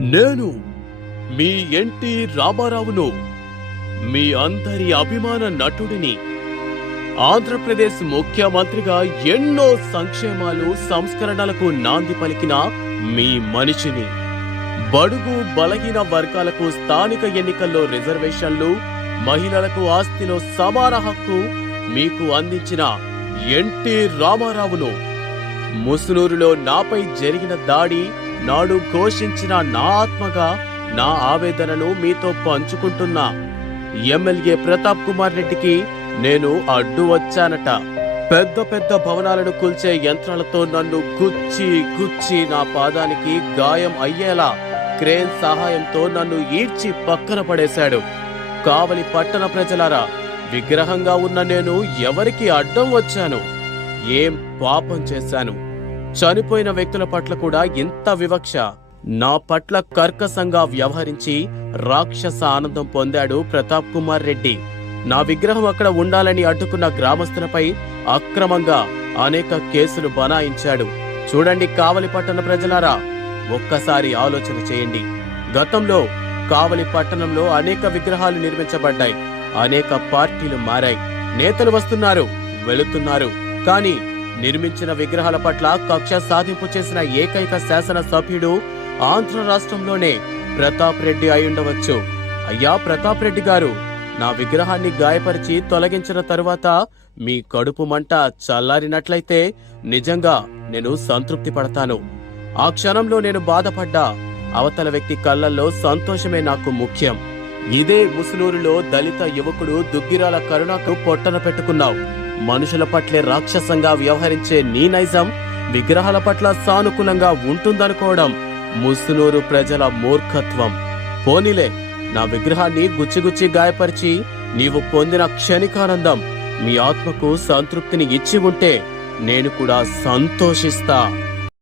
నేను మీ ఎన్టీ రామారావును, మీ అందరి అభిమాన నటుడిని, ఆంధ్రప్రదేశ్ ముఖ్యమంత్రిగా ఎన్నో సంక్షేమాలు సంస్కరణలకు నాంది పలికిన మీ మనిషిని, బడుగు బలహీన వర్గాలకు స్థానిక ఎన్నికల్లో రిజర్వేషన్లు, మహిళలకు ఆస్తిలో సమాన హక్కు మీకు అందించిన ఎన్టీ రామారావును, ముసునూరులో నాపై జరిగిన దాడి నాడు ఘోషించిన నా ఆత్మగా నా ఆవేదనను మీతో పంచుకుంటున్నా ఎమ్మెల్యే ప్రతాప్ కుమార్ రెడ్డికి నేను అడ్డు వచ్చానట. పెద్ద పెద్ద భవనాలను కూల్చే యంత్రాలతో నన్ను గుచ్చి నా పాదానికి గాయం అయ్యేలా క్రేన్ సహాయంతో నన్ను ఈడ్చి పక్కన పడేశాడు. కావలి పట్టణ ప్రజలారా, విగ్రహంగా ఉన్న నేను ఎవరికి అడ్డం వచ్చాను? ఏం పాపం చేశాను? చనిపోయిన వ్యక్తుల పట్ల కూడా ఇంత వివక్ష? నా పట్ల కర్కశంగా వ్యవహరించి రాక్షస ఆనందం పొందాడు ప్రతాప్ కుమార్ రెడ్డి. నా విగ్రహం అక్కడ ఉండాలని అడ్డుకున్న గ్రామస్తులపై అక్రమంగా అనేక కేసులు బనాయించాడు. చూడండి కావలి పట్టణ ప్రజలారా, ఒక్కసారి ఆలోచన చేయండి. గతంలో కావలి పట్టణంలో అనేక విగ్రహాలు నిర్మించబడ్డాయి, అనేక పార్టీలు మారాయి, నేతలు వస్తున్నారు వెళుతున్నారు. కానీ నిర్మించిన విగ్రహాల పట్ల కక్ష సాధింపు చేసిన ఏకైక శాసన సభ్యుడు ఆంధ్ర రాష్ట్రంలోనే ప్రతాప్ రెడ్డి అయ్యుండవచ్చు. అయ్యా ప్రతాప్ రెడ్డి గారు, నా విగ్రహాన్ని గాయపరిచి తొలగించిన తరువాత మీ కడుపు మంట చల్లారినట్లయితే నిజంగా నేను సంతృప్తి పడతాను. ఆ క్షణంలో నేను బాధపడ్డా, అవతల వ్యక్తి కళ్ళల్లో సంతోషమే నాకు ముఖ్యం. ఇదే ముసునూరులో దళిత యువకుడు దుగ్గిరాల కరుణకు పొట్టన పెట్టుకున్నావు. మనుషుల పట్లే రాక్షసంగా వ్యవహరించే నీ నైజం విగ్రహాల పట్ల సానుకూలంగా ఉంటుందనుకోవడం ముసునూరు ప్రజల మూర్ఖత్వం. పోనీలే, నా విగ్రహాన్ని గుచ్చిగుచ్చి గాయపరిచి నీవు పొందిన క్షణికానందం మీ ఆత్మకు సంతృప్తిని ఇచ్చి ఉంటే నేను కూడా సంతోషిస్తా.